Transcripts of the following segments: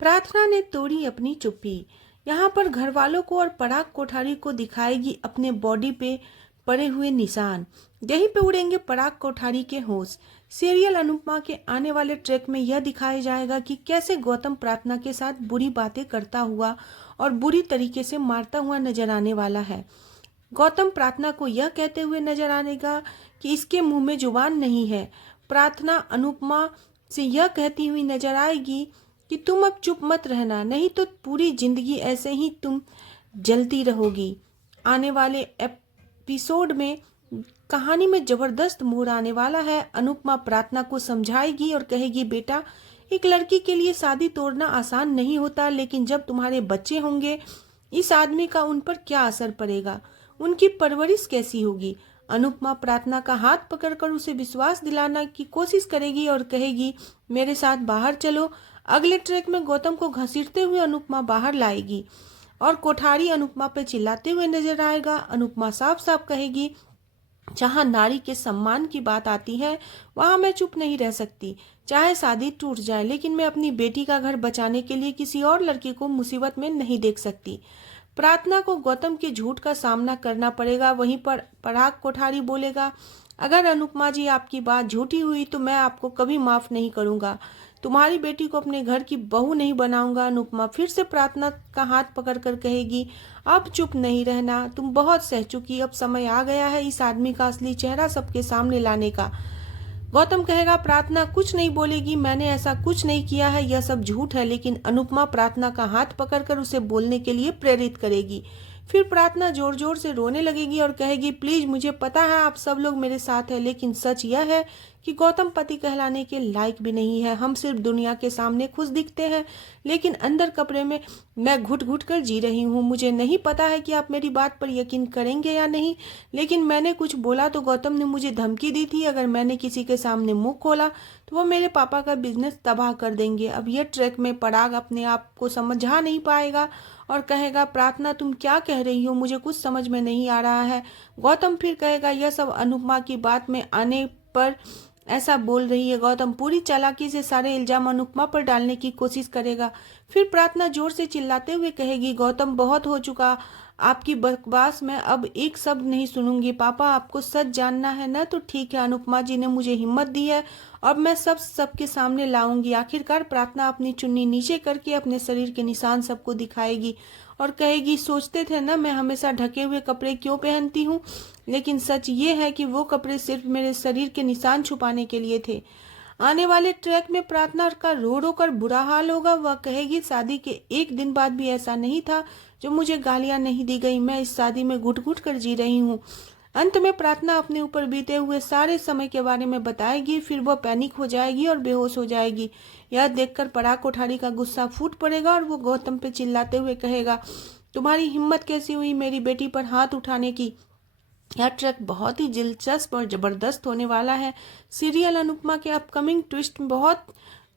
प्रार्थना ने तोड़ी अपनी चुप्पी। यहाँ पर घर वालों को और पराग कोठारी को दिखाएगी अपने बॉडी पे पड़े हुए निशान। यहीं पे उड़ेंगे पराग कोठारी के होश। सीरियल अनुपमा के आने वाले ट्रैक में यह दिखाया जाएगा कि कैसे गौतम प्रार्थना के साथ बुरी बातें करता हुआ और बुरी तरीके से मारता हुआ नजर आने वाला है। गौतम प्रार्थना को यह कहते हुए नजर आएगा कि इसके मुंह में जुबान नहीं है। प्रार्थना अनुपमा से यह कहती हुई नजर आएगी कि तुम अब चुप मत रहना, नहीं तो पूरी जिंदगी ऐसे ही तुम जलती रहोगी। आने वाले एपिसोड में कहानी में जबरदस्त मोड़ आने वाला है। अनुपमा प्रार्थना को समझाएगी और कहेगी, बेटा, एक लड़की के लिए शादी तोड़ना आसान नहीं होता, लेकिन जब तुम्हारे बच्चे होंगे इस आदमी का उन पर क्या असर पड़ेगा, उनकी परवरिश कैसी होगी। अनुपमा प्रार्थना का हाथ पकड़कर उसे विश्वास दिलाना की कोशिश करेगी और कहेगी, मेरे साथ बाहर चलो। अगले ट्रैक में गौतम को घसीटते हुए अनुपमा बाहर लाएगी और कोठारी अनुपमा पे चिल्लाते हुए नजर आएगा। अनुपमा साफ साफ कहेगी, जहाँ नारी के सम्मान की बात आती है वहां मैं चुप नहीं रह सकती। चाहे शादी टूट जाए, लेकिन मैं अपनी बेटी का घर बचाने के लिए किसी और लड़के को मुसीबत में नहीं देख सकती। प्रार्थना को गौतम के झूठ का सामना करना पड़ेगा। वहीं पर पराग कोठारी बोलेगा, अगर अनुपमा जी आपकी बात झूठी हुई तो मैं आपको कभी माफ नहीं करूंगा। तुम्हारी बेटी को अपने घर की बहू नहीं बनाऊंगा। अनुपमा फिर से प्रार्थना का हाथ पकड़कर कहेगी, अब चुप नहीं रहना, तुम बहुत सह चुकी, अब समय आ गया है इस आदमी का असली चेहरा सबके सामने लाने का। गौतम कहेगा, प्रार्थना कुछ नहीं बोलेगी, मैंने ऐसा कुछ नहीं किया है, यह सब झूठ है। लेकिन अनुपमा प्रार्थना का हाथ पकड़कर उसे बोलने के लिए प्रेरित करेगी। फिर प्रार्थना जोर जोर से रोने लगेगी और कहेगी, प्लीज, मुझे पता है आप सब लोग मेरे साथ हैं, लेकिन सच यह है कि गौतम पति कहलाने के लायक भी नहीं है। हम सिर्फ दुनिया के सामने खुश दिखते हैं, लेकिन अंदर कपड़े में मैं घुट घुट कर जी रही हूँ। मुझे नहीं पता है कि आप मेरी बात पर यकीन करेंगे या नहीं, लेकिन मैंने कुछ बोला तो गौतम ने मुझे धमकी दी थी, अगर मैंने किसी के सामने मुंह खोला तो वो मेरे पापा का बिजनेस तबाह कर देंगे। अब यह ट्रैक में पराग अपने आप को समझा नहीं पाएगा और कहेगा, प्रार्थना तुम क्या कह रही हो, मुझे कुछ समझ में नहीं आ रहा है। गौतम फिर कहेगा, यह सब अनुपमा की बात में आने पर ऐसा बोल रही है। गौतम पूरी चालाकी से सारे इल्जाम अनुपमा पर डालने की कोशिश करेगा। फिर प्रार्थना जोर से चिल्लाते हुए कहेगी, गौतम बहुत हो चुका, आपकी बकवास मैं अब एक शब्द नहीं सुनूंगी। पापा, आपको सच जानना है ना, तो ठीक है, अनुपमा जी ने मुझे हिम्मत दी है और मैं सबके सामने लाऊंगी। आखिरकार प्रार्थना अपनी चुन्नी नीचे करके अपने शरीर के निशान सबको दिखाएगी और कहेगी, सोचते थे ना मैं हमेशा ढके हुए कपड़े क्यों पहनती हूँ, लेकिन सच ये है कि वो कपड़े सिर्फ मेरे शरीर के निशान छुपाने के लिए थे। आने वाले ट्रैक में प्रार्थना का रो रो कर बुरा हाल होगा। वह कहेगी, शादी के एक दिन बाद भी ऐसा नहीं था जो मुझे गालियां नहीं दी गई, मैं इस शादी में घुट घुट कर जी रही हूँ। अंत में प्रार्थना अपने ऊपर बीते हुए सारे समय के बारे में बताएगी। फिर वह पैनिक हो जाएगी और बेहोश हो जाएगी। यह देखकर पराग कोठारी का गुस्सा फूट पड़ेगा और वो गौतम पे चिल्लाते हुए कहेगा, तुम्हारी हिम्मत कैसी हुई मेरी बेटी पर हाथ उठाने की। यह ट्रैक बहुत ही दिलचस्प और जबरदस्त होने वाला है। सीरियल अनुपमा के अपकमिंग ट्विस्ट में बहुत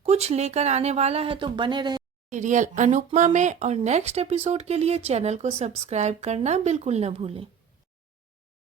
कुछ लेकर आने वाला है, तो बने रहे सीरियल अनुपमा में। और नेक्स्ट एपिसोड के लिए चैनल को सब्सक्राइब करना बिल्कुल न भूलें।